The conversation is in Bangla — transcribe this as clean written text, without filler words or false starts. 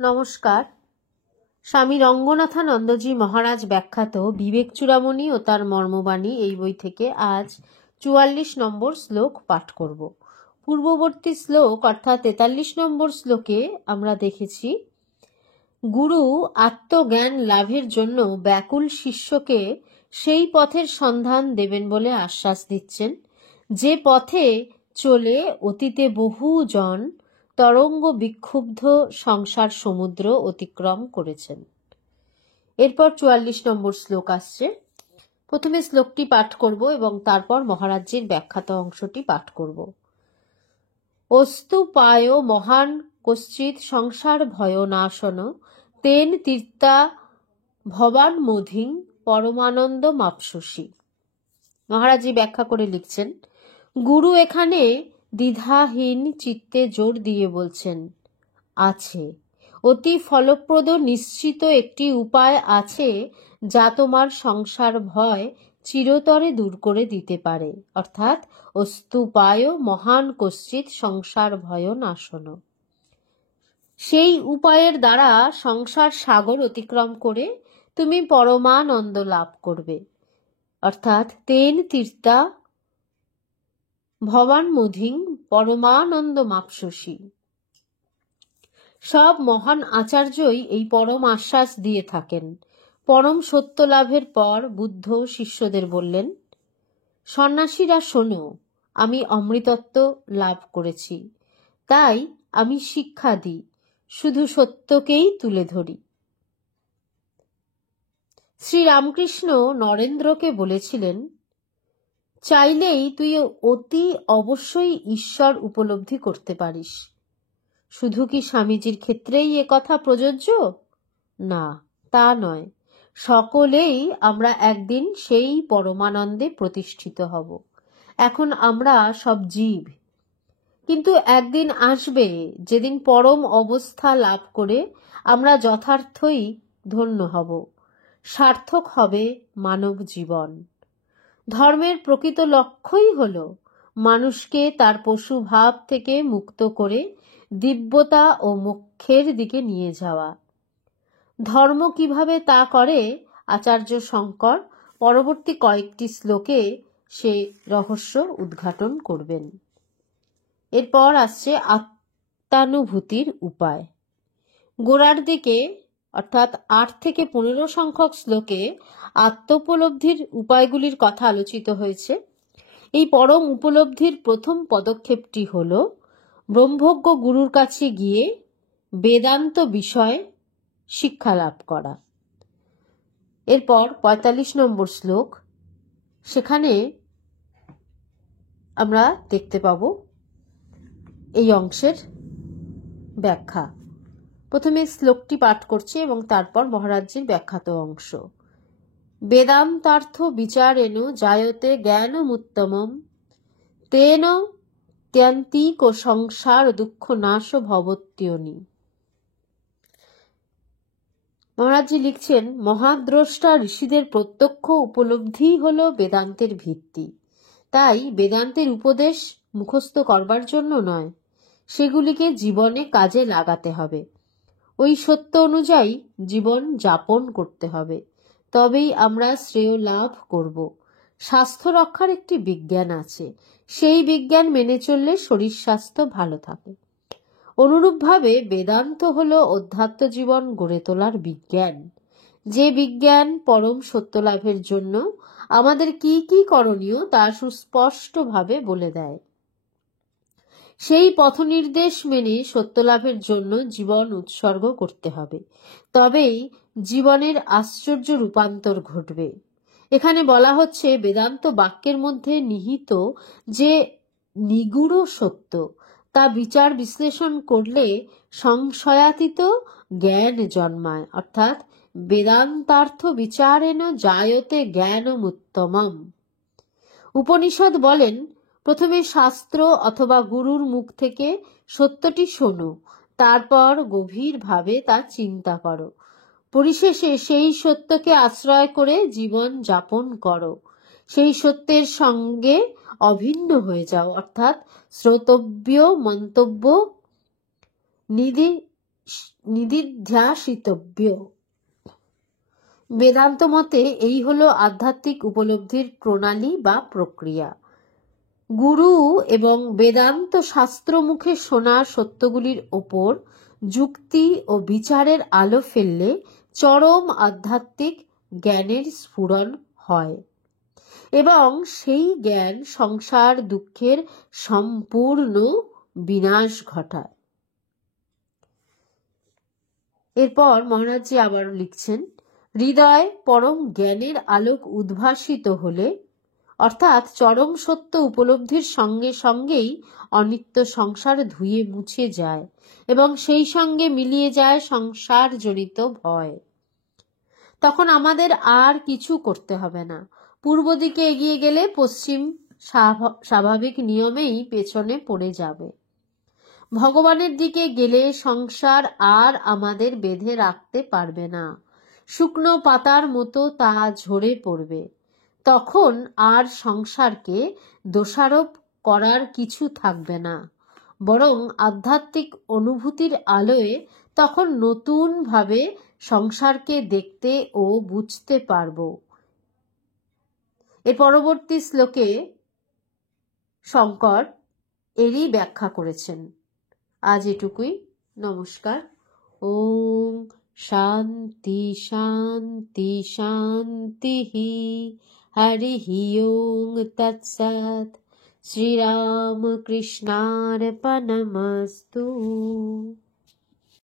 নমস্কার। স্বামী রঙ্গনাথানন্দজি মহারাজ ব্যাখ্যাত বিবেক চূড়ামণি ও তার মর্মবাণী এই বই থেকে আজ 44 নম্বর শ্লোক পাঠ করব। পূর্ববর্তী শ্লোক অর্থাৎ 43 নম্বর শ্লোকে আমরা দেখেছি গুরু আত্মজ্ঞান লাভের জন্য ব্যাকুল শিষ্যকে সেই পথের সন্ধান দেবেন বলে আশ্বাস দিচ্ছেন, যে পথে চলে অতীতে বহু জন তরঙ্গ বিক্ষুব্ধ সংসার সমুদ্র অতিক্রম করেছেন। এরপর 44 নম্বর শ্লোক আসছে। প্রথমে শ্লোকটি পাঠ করব এবং তারপর মহারাজজির ব্যাখ্যাত অংশটি পাঠ করব। অস্তু পায় মহান কশ্চিৎ সংসার ভয় নাশন তেন তীর্থা ভবান মধিং পরমানন্দ মাপসসী। মহারাজজি ব্যাখ্যা করে লিখছেন, গুরু এখানে দ্বিধাহীন চিত্তে জোর দিয়ে বলছেন, আছে, অতি ফলপ্রদ নিশ্চিত একটি উপায় আছে যা তোমার সংসার ভয় চিরতরে দূর করে দিতে পারে, অর্থাৎ অস্তুপায় মহান কশ্চিৎ সংসার ভয় নাশন। সেই উপায়ের দ্বারা সংসার সাগর অতিক্রম করে তুমি পরমানন্দ লাভ করবে, অর্থাৎ তেন তীর্থা ভবান মধিং পরমানন্দ মাপসসী। সব মহান আচার্যই এই পরম আশ্বাস দিয়ে থাকেন। পরম সত্য লাভের পর বুদ্ধ শিষ্যদের বললেন, সন্ন্যাসীরা শোনো, আমি অমৃতত্ব লাভ করেছি, তাই আমি শিক্ষা দিই, শুধু সত্যকেই তুলে ধরি। শ্রীরামকৃষ্ণ নরেন্দ্রকে বলেছিলেন, চাইলেই তুই অতি অবশ্যই ঈশ্বর উপলব্ধি করতে পারিস। শুধু কি স্বামীজির ক্ষেত্রেই এ কথা প্রযোজ্য? না, তা নয়। সকলেই আমরা একদিন সেই পরমানন্দে প্রতিষ্ঠিত হব। এখন আমরা সব জীব, কিন্তু একদিন আসবে যেদিন পরম অবস্থা লাভ করে আমরা যথার্থই ধন্য হব, সার্থক হবে মানব জীবন। ধর্মের প্রকৃত লক্ষ্যই হল মানুষকে তার পশু ভাব থেকে মুক্ত করে দিব্যতা ও মোক্ষের দিকে নিয়ে যাওয়া। ধর্ম কিভাবে তা করে আচার্য শঙ্কর পরবর্তী কয়েকটি শ্লোকে সে রহস্য উদ্ঘাটন করবেন। এরপর আসছে আত্মানুভূতির উপায়। গোড়ার দিকে অর্থাৎ 8 থেকে 15 সংখ্যক শ্লোকে আত্মোপলব্ধির উপায়গুলির কথা আলোচিত হয়েছে। এই পরম উপলব্ধির প্রথম পদক্ষেপটি হল ব্রহ্মজ্ঞ গুরুর কাছে গিয়ে বেদান্ত বিষয়ে শিক্ষা লাভ করা। এরপর 45 নম্বর শ্লোক, সেখানে আমরা দেখতে পাব এই অংশের ব্যাখ্যা। প্রথমে শ্লোকটি পাঠ করছি এবং তারপর মহারাজজির ব্যাখ্যাত অংশ। বেদান্তার্থ বিচারেণ জায়তে জ্ঞানমুত্তমম তেন ত্যন্তিক সংসার দুঃখ নাশ ভবত্যনি। মহারাজজি লিখছেন, মহাদ্রষ্টা ঋষিদের প্রত্যক্ষ উপলব্ধি হল বেদান্তের ভিত্তি। তাই বেদান্তের উপদেশ মুখস্থ করবার জন্য নয়, সেগুলিকে জীবনে কাজে লাগাতে হবে। ওই সত্য অনুযায়ী জীবন যাপন করতে হবে, তবেই আমরা শ্রেয় লাভ করব। স্বাস্থ্য রক্ষার একটি বিজ্ঞান আছে, সেই বিজ্ঞান মেনে চললে শরীর স্বাস্থ্য ভালো থাকে। অনুরূপভাবে বেদান্ত হল অধ্যাত্ম জীবন গড়ে তোলার বিজ্ঞান, যে বিজ্ঞান পরম সত্য লাভের জন্য আমাদের কি কি করণীয় তা সুস্পষ্টভাবে বলে দেয়। সেই পথনির্দেশ মেনে সত্য লাভের জন্য জীবন উৎসর্গ করতে হবে, তবেই জীবনের আশ্চর্য রূপান্তর ঘটবে। এখানে বলা হচ্ছে বেদান্ত বাক্যের মধ্যে নিহিত যে নিগূঢ় সত্য তা বিচার বিশ্লেষণ করলে সংশয়াতীত জ্ঞান জন্মায়, অর্থাৎ বেদান্তার্থ বিচারেণ জায়তে জ্ঞানমুত্তমম। উপনিষদ বলেন, প্রথমে শাস্ত্র অথবা গুরুর মুখ থেকে সত্যটি শোনো, তারপর গভীরভাবে তা চিন্তা করো, পরিশেষে সেই সত্যকে আশ্রয় করে জীবন যাপন করো, সেই সত্যের সঙ্গে অভিন্ন হয়ে যাও, অর্থাৎ শ্রোতব্য মন্তব্য নিধি নিদিধ্যাসিতব্য। বেদান্ত মতে এই হলো আধ্যাত্মিক উপলব্ধির প্রণালী বা প্রক্রিয়া। গুরু এবং বেদান্ত শাস্ত্র মুখে শোনা সত্যগুলির ওপর যুক্তি ও বিচারের আলো ফেললে চরম আধ্যাত্মিক জ্ঞানের স্ফুরণ হয় এবং সেই জ্ঞান সংসার দুঃখের সম্পূর্ণ বিনাশ ঘটায়। এরপর মহারাজজি আবারও লিখছেন, হৃদয় পরম জ্ঞানের আলোক উদ্ভাসিত হলে, অর্থাৎ চরম সত্য উপলব্ধির সঙ্গে সঙ্গেই অনিত্য সংসার ধুয়ে মুছে যায় এবং সেই সঙ্গে মিলিয়ে যায় সংসার জনিত ভয়। তখন আমাদের আর কিছু করতে হবে না। পূর্ব দিকে এগিয়ে গেলে পশ্চিম স্বাভাবিক নিয়মেই পেছনে পড়ে যাবে। ভগবানের দিকে গেলে সংসার আর আমাদের বেঁধে রাখতে পারবে না। শুকনো পাতার মতো তা ঝরে পড়বে। তখন আর সংসারকে দোষারোপ করার কিছু থাকবে না, বরং আধ্যাত্মিক অনুভূতির আলোয় তখন নতুনভাবে সংসারকে দেখতে ও বুঝতে পারব। এর পরবর্তী শ্লোকে শঙ্কর এরই ব্যাখ্যা করেছেন। আজ এটুকুই। নমস্কার। ওম শান্তি শান্তি শান্তি। হরি ওম তৎসৎ। শ্রীরামকৃষ্ণার্পণমস্তু।